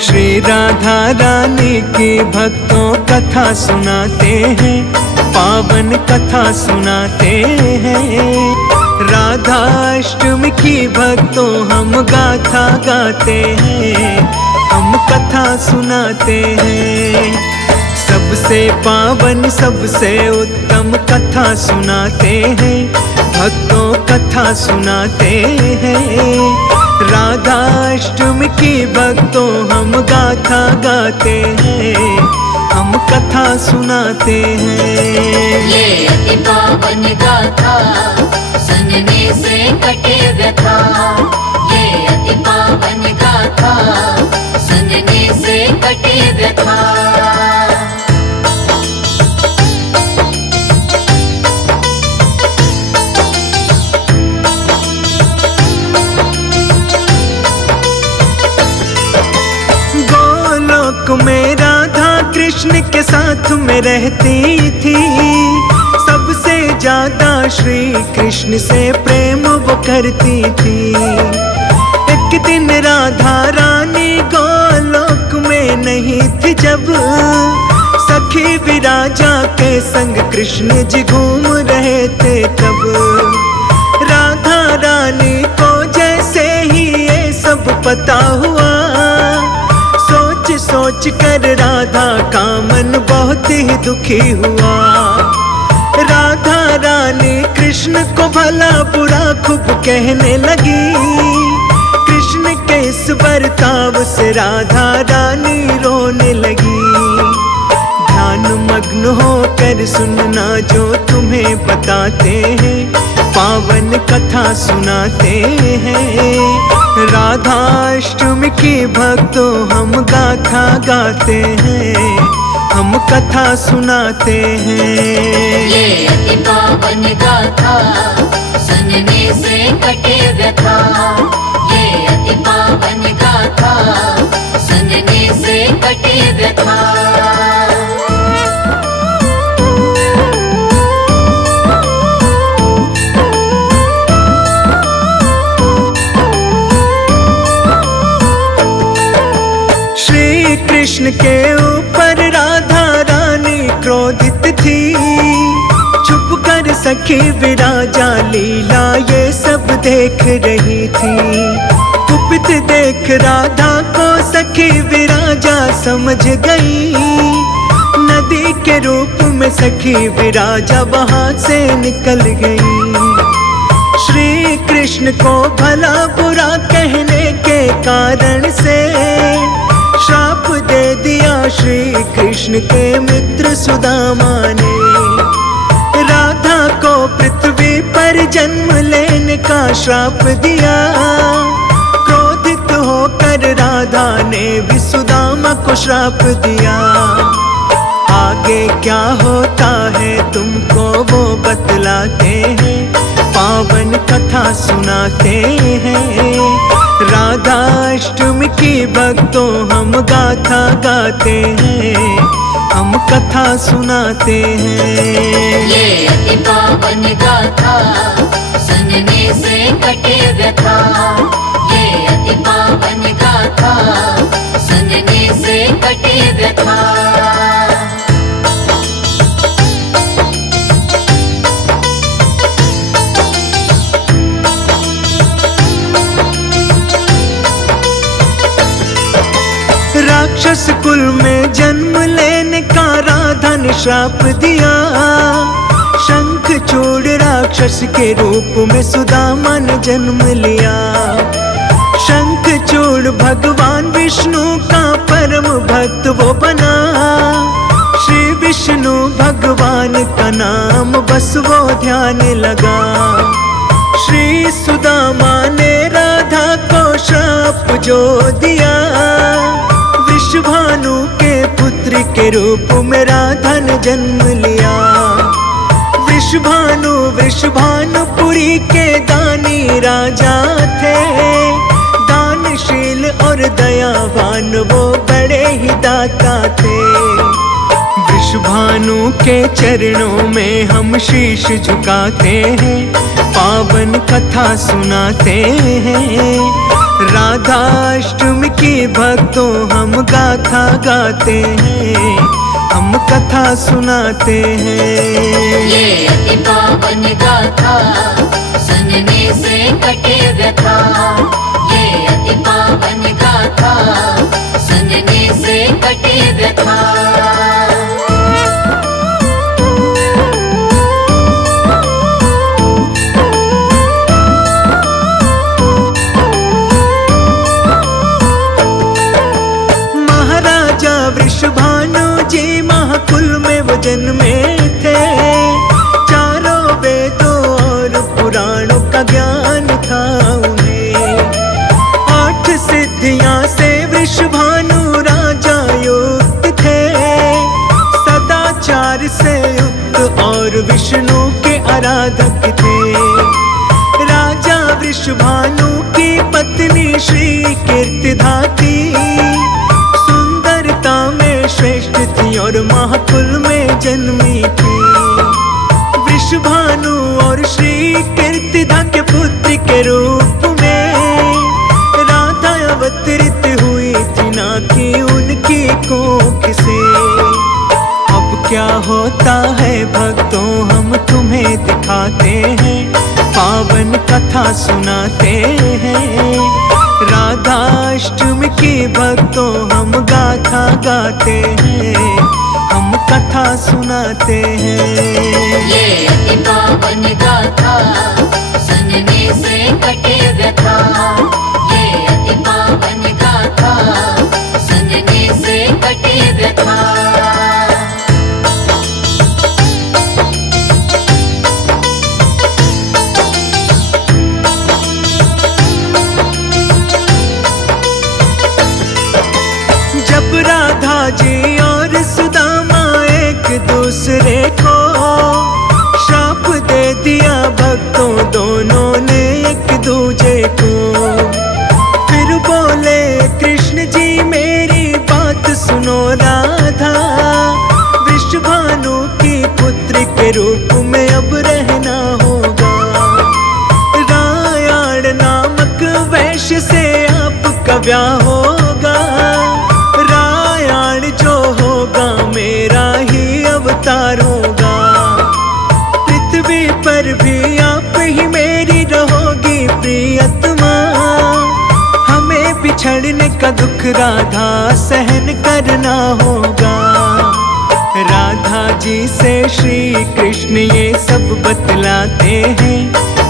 श्री राधा रानी की भक्तों कथा सुनाते हैं, पावन कथा सुनाते हैं। राधाष्टमी की भक्तों हम गाथा गाते हैं, हम कथा सुनाते हैं। सबसे पावन सबसे उत्तम कथा सुनाते हैं, भक्तों कथा सुनाते हैं। राधाष्टमी की भक्तों हम गाथा गाते हैं, हम कथा सुनाते हैं। ये अति पावन गाथा सुनने से कटे व्यथा, ये अति पावन गाथा सुनने से कटे व्यथा। में राधा कृष्ण के साथ में रहती थी, सबसे ज्यादा श्री कृष्ण से प्रेम वो करती थी। एक दिन राधा रानी गोलोक में नहीं थी जब, सखी विराजा के संग कृष्ण जी घूम रहे थे तब। राधा रानी को जैसे ही ये सब पता हुआ, सोच कर राधा का मन बहुत ही दुखी हुआ। राधा रानी कृष्ण को भला बुरा खूब कहने लगी, कृष्ण के इस बर्ताव से राधा रानी रोने लगी। ध्यान मग्न होकर सुनना जो तुम्हें बताते हैं, पावन कथा सुनाते हैं। राधाष्टमी की भक्तों हम गाथा गाते हैं, हम कथा सुनाते हैं। ये अति पावन गाथा सुनने से कटे व्यथा, ये अति पावन गाथा सुनने से कटे व्यथा। कृष्ण के ऊपर राधा रानी क्रोधित थी, छुप कर सखी विराजा लीला ये सब देख रही थी। कुपित देख राधा को सखी विराजा समझ गई, नदी के रूप में सखी विराजा वहां से निकल गई। श्री कृष्ण को भला बुरा कहने के कारण से श्राप दे दिया श्री कृष्ण के मित्र सुदामा ने। राधा को पृथ्वी पर जन्म लेने का श्राप दिया, क्रोधित होकर राधा ने भी सुदामा को श्राप दिया। आगे क्या होता है तुमको वो बतलाते हैं, पावन कथा सुनाते हैं। राधाष्टमी की भक्तों हम गाथा गाते हैं, हम कथा सुनाते हैं। ये अति पावन गाथा सुनने से कटे व्यथा, ये अति पावन गाथा सुनने से कटे व्यथा। राक्षस कुल में जन्म लेने का राधा ने श्राप दिया, शंखचूड़ राक्षस के रूप में सुदामा ने जन्म लिया। शंखचूड़ भगवान विष्णु का परम भक्त वो बना, श्री विष्णु भगवान का नाम बस वो ध्यान लगा। श्री सुदामा ने राधा को श्राप जो दिया, वृषभानु के पुत्र के रूप में राधा ने जन्म लिया। वृषभानु वृषभानुपुरी के दानी राजा थे, दानशील और दयावान वो बड़े ही दाता थे। वृषभानु के चरणों में हम शीश झुकाते हैं, पावन कथा सुनाते हैं। राधाष्टमी की भक्तों हम गाथा गाते हैं, हम कथा सुनाते हैं। ये अति पावन गाथा सुनने से कटे व्यथा। ये अति पावन गाथा सुनने से कटे व्यथा। वृषभानु जी महाकुल में वो जन्मे थे, चारों वेदों और पुराणों का ज्ञान था उन्हें। 8 सिद्धियां से वृषभानु राजा युक्त थे, सदाचार से युक्त और विष्णु के आराधक थे। राजा वृषभानु की पत्नी श्री कीर्तिदा थी, श्रेष्ठ थी और महाकुल में जन्मी थी। वृषभानु और श्री कीर्तिदा के पुत्र के रूप में राधा अवतरित हुई थी, ना कि उनकी कोख से। अब क्या होता है भक्तों हम तुम्हें दिखाते हैं, पावन कथा सुनाते हैं। राधाष्टमी की भक्तों हम गाथा गाते हैं, हम कथा सुनाते हैं। ये अति पावन गाथा सुनने से कटे व्यथा। ये अति पावन गाथा सुनने से कटे व्यथा। जी और सुदामा एक दूसरे को श्राप दे दिया भक्तों दोनों ने एक दूजे को। फिर बोले कृष्ण जी मेरी बात सुनो राधा, वृषभानु की पुत्री के रूप में अब रहना होगा। रायण नामक वैश्य से आपका ब्याह होगा, जो होगा मेरा ही अवतार होगा। पृथ्वी पर भी आप ही मेरी रहोगी प्रियतमा, हमें बिछड़ने का दुख राधा सहन करना होगा। राधा जी से श्री कृष्ण ये सब बतलाते हैं,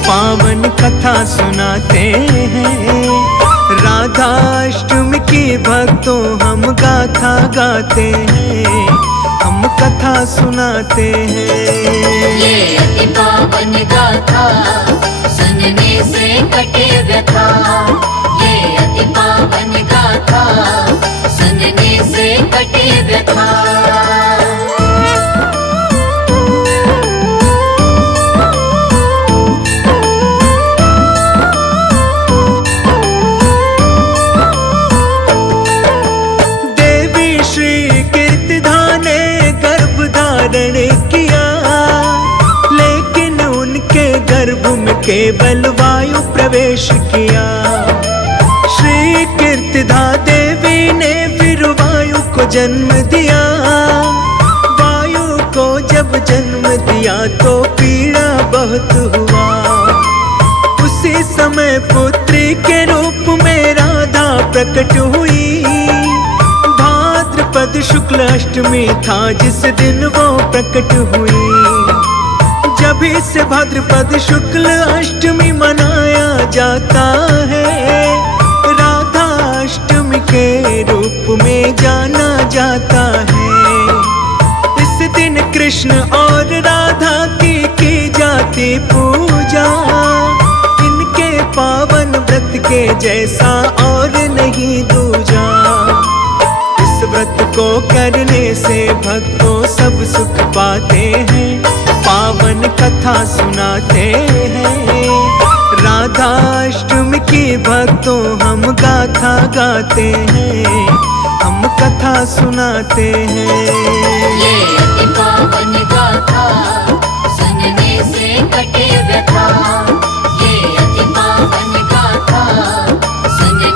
पावन कथा सुनाते हैं। राधाष्टमी की भक्तों हम गाथा गाते हैं, हम कथा सुनाते हैं। ये अति पावन गाथा सुनने से कटे व्यथा। ये अति पावन गाथा सुनने से कटे व्यथा। किया लेकिन उनके गर्भ में केवल वायु प्रवेश किया। श्री कीर्तिदा देवी ने फिर वायु को जन्म दिया। वायु को जब जन्म दिया तो पीड़ा बहुत हुआ। उसी समय पुत्री के रूप में राधा प्रकट हुई। भाद्रपद शुक्ल अष्टमी था जिस दिन वो प्रकट हुई। जब से भाद्रपद शुक्ल अष्टमी मनाया जाता है, राधा अष्टमी के रूप में जाना जाता है। इस दिन कृष्ण और राधा की जाती पूजा। इनके पावन व्रत के जैसा और नहीं दूजा। इस व्रत को करने से भक्तों सब सुख पाते हैं, पावन कथा सुनाते हैं। राधाष्टमी की भक्तों हम गाथा गाते हैं, हम कथा सुनाते हैं। ये अति पावन गाथा सुनने से कटे व्यथा। ये अति पावन गाथा सुनने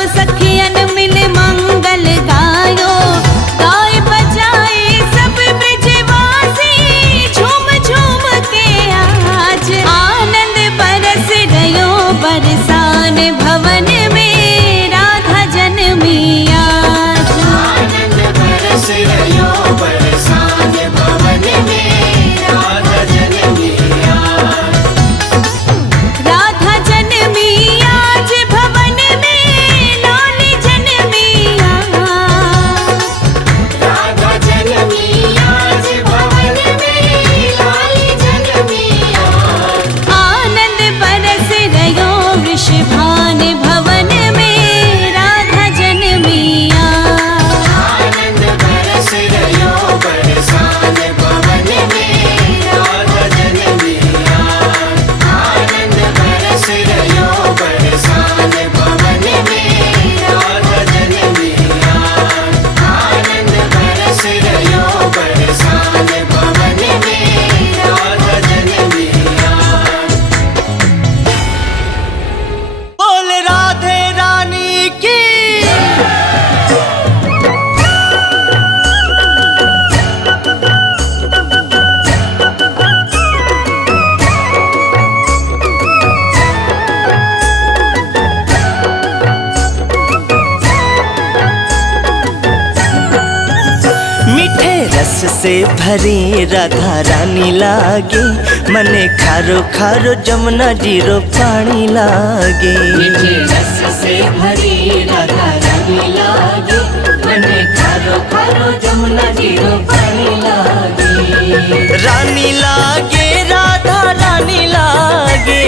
सब सखियन मिल मंगल गायो, गाय बजाए सब ब्रजवासी, झूम झूम के आज आनंद बरस रयो बरसान भवन में राधा जन्मी आज। आनंद बरस रयो बरसान भवन में राधा जन्मी आज। राधा जन्मी आज भवन में लाल जन्मी आज। राधा जन्मी आज भवन में लाल जन्मी आज। आनंद बरस रयो वृषभान भवन में राधा जन्मी आज। आनंद बरस रयो बरसान भवन में राधा जन्मी आज। आनंद बरस रयो बरसान भवन में राधा जन्मी आज। आनंद बरस रयो बरसान भवन में राधा जन्मी आज। बोल राधे रानी की। मीठे रस से भरी राधा रानी लागे, मने खारो खारो जमुना जीरो पानी लागे। मीठे रस से भरी राधा रानी लागे, मने खारो खारो जमुना जीरो पानी लागे। रानी लागे राधा रानी लागे,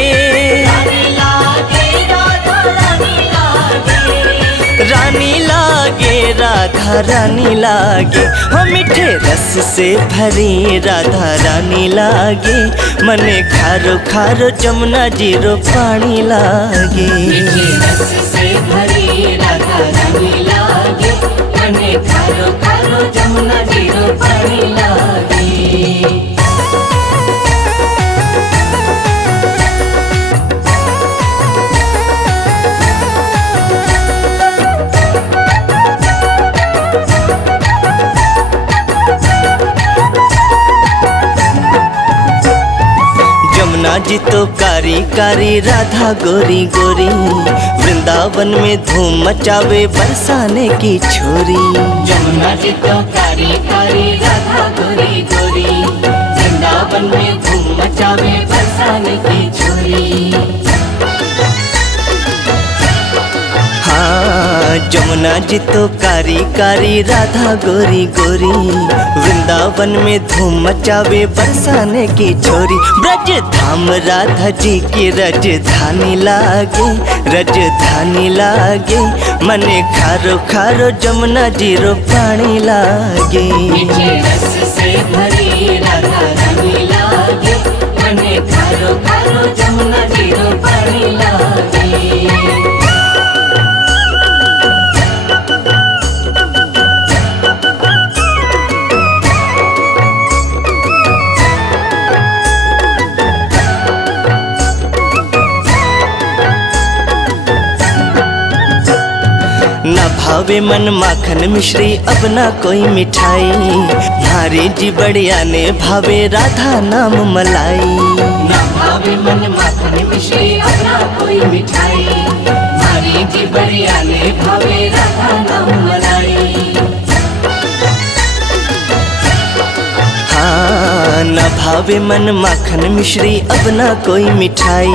रानी लागे राधा रानी लागे। रानी लागे राधा रानी लागे। हो मीठे रस से भरी राधा रानी लागे, मने खारो खारो जमुना जीरो पानी लागे। मीठे रस से भरी राधा रानी लागे, मने खारो खारो जमुना जीरो पानी लागे। जमुना जी तो कारी कारी राधा गोरी गोरी, वृंदावन में धूम मचावे बरसाने की छोरी। जमुना जी तो कारी कारी राधा गोरी गोरी, वृंदावन में धूम मचावे बरसाने की छोरी। हाँ जमुना जी तो कारी कारी राधा गोरी गोरी, वृंदावन में धूम मचावे बरसाने की छोरी। ब्रज धाम राधा जी की रजधानी लागे, रजधानी लागे, मने खारो खारो जमुना जीरो पानी लागे। मीठे रस से भरी राधा रानी लागे, मने खारो खारो जमुना जीरो पानी लागे। ना भावे मन माखन मिश्री अब ना कोई मिठाई, नारी जी बढ़िया ने भावे राधा नाम मलाई। ना भावे मन माखन मिश्री अपना कोई मिठाई, मारी जी बढ़िया ने भावे राधा नाम मलाई। हाँ न भावे मन माखन मिश्री अब ना कोई मिठाई,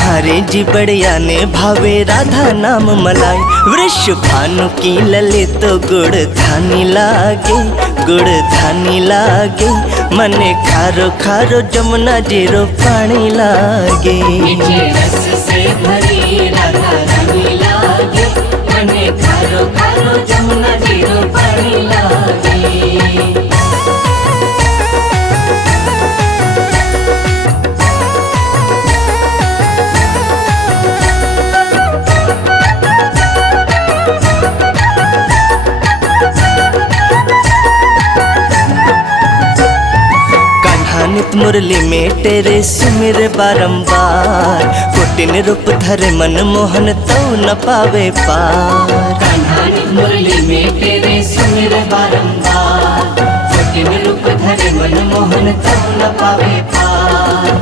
भारे जी बढ़िया ने भावे राधा नाम मलाई। वृष भानु की लले तो गुड़ धानी लागे, गुड़ धानी लागे, मने खारो खारो जमुना जीरो पानी लागे। मीठे रस से भरी राधा रानी लागे, मने खारो खारो जमुना जीरो पानी लागे। नित मुरली में तेरे सुमिर बारंबार, कोटि कोटिन रूप धरे मनमोहन तो न पावे पार। कान्हा नित मुरली में तेरे सुमिर बारंबार, कोटिन रूप धरे मनमोहन तो न पावे पार।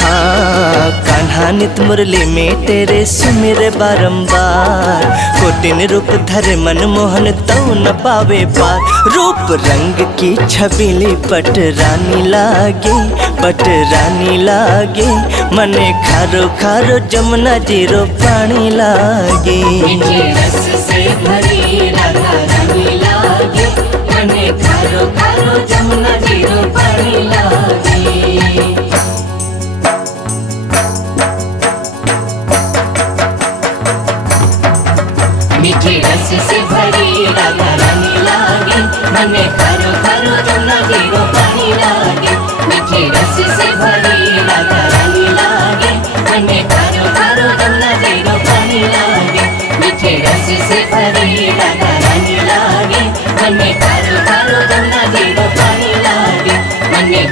हाँ, कान्हा नित मुरली में तेरे सुमिर बारंबार, कोटिन रूप धरे मनमोहन तो न पावे पार। रूप रंग की छबीली पट रानी लागे, पट रानी लागे, मने खारो खारो जमुना जीरो पानी लागे। मीठे रस से भरी राधा रानी लागे, मने खारो खारो जमुना जीरो पानी लागे। मीठे रस से भरी राधा रानी लागे, मने खारो खारो जमुना जीरो पानी लागे। मीठे रस से भरी राधा रानी लागे, मने खारो खारो जमुना जीरो पानी लागे। मीठे रस से भरी राधा रानी लागे, मने खारो खारो जमुना जीरो पानी लागे। मने